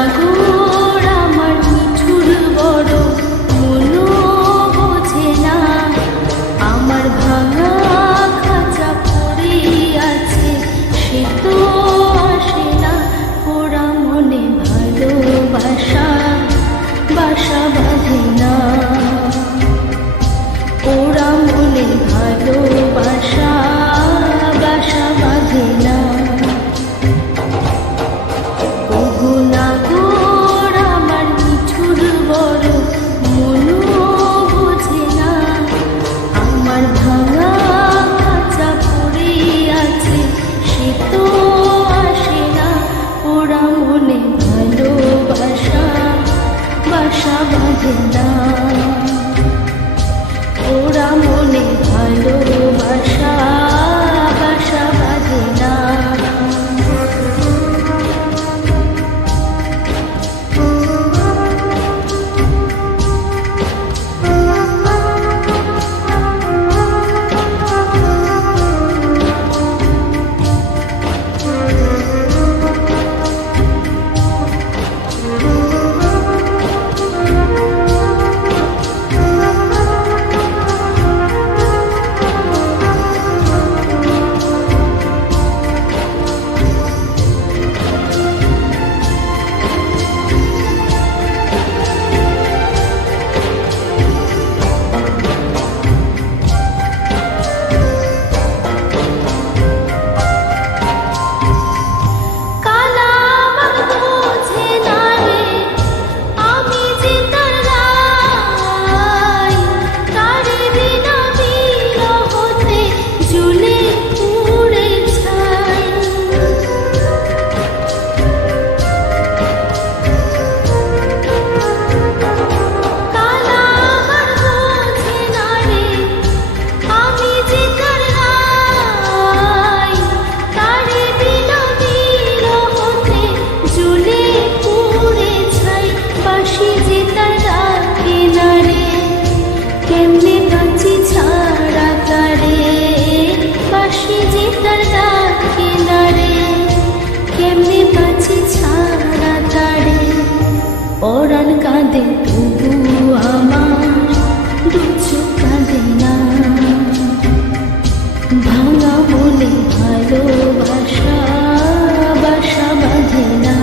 নাগর আমার মিঠুর বড় মনো বোঝে না, আমার ভাঙা খাঁচা পড়ে আছে সে তো আসে না, ওরা মনে ভালোবাসা বাসা বাঁধে না, ওরা মনে ভালোবাসা বাসা বাঁধে না। ওগো নাগর আমার মিঠুর বড় মনো বোঝে না, আমার ভাঙা খাঁচা পড়ে আছে সে তো আসে না, ওরা মনে ভালোবাসা বাসা বাঁধে না, ওরা মনে ভালোবাসা বাসা বাঁধে না। পরাণ কাঁদে তবু আমার দু চোখ কাঁদে না, ভাঙা মনে ভালোবাসা বাসা বাঁধে না।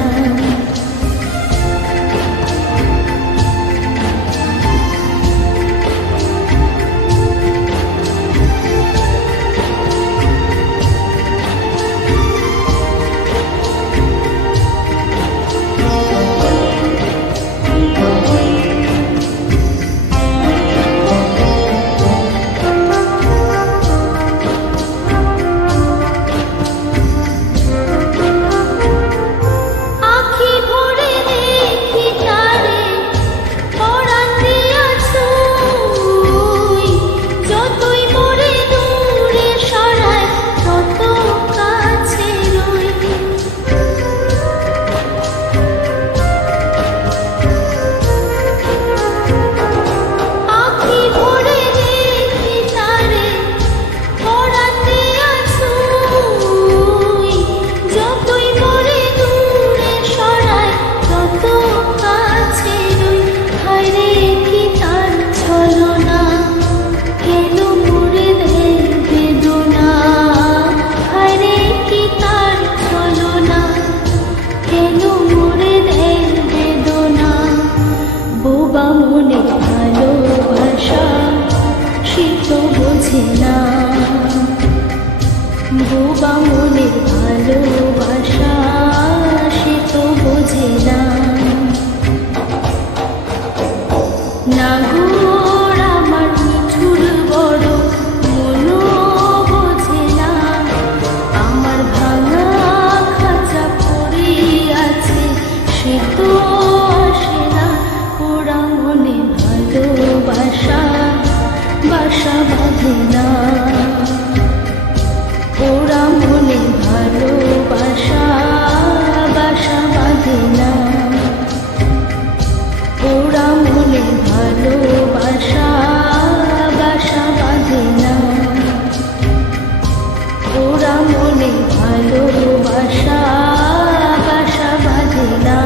মনে ভালোবাসা সে তো বোঝে না, বোবা মনের ভালোবাসা সে তো বোঝে না। নাগর আমার মিঠুর বড় মনো বোঝে না, আমার ভাঙা খাঁচা পড়ে আছে সে তো আসে না, ওরা মনে ভালোবাসা বাসা বাঁধে না, ওরা মনে ভালোবাসা বাসা বাঁধে না, ওরা মনে ভালোবাসা বাসা বাঁধে না, ওরা মনে ভালোবাসা বাসা বাঁধে না।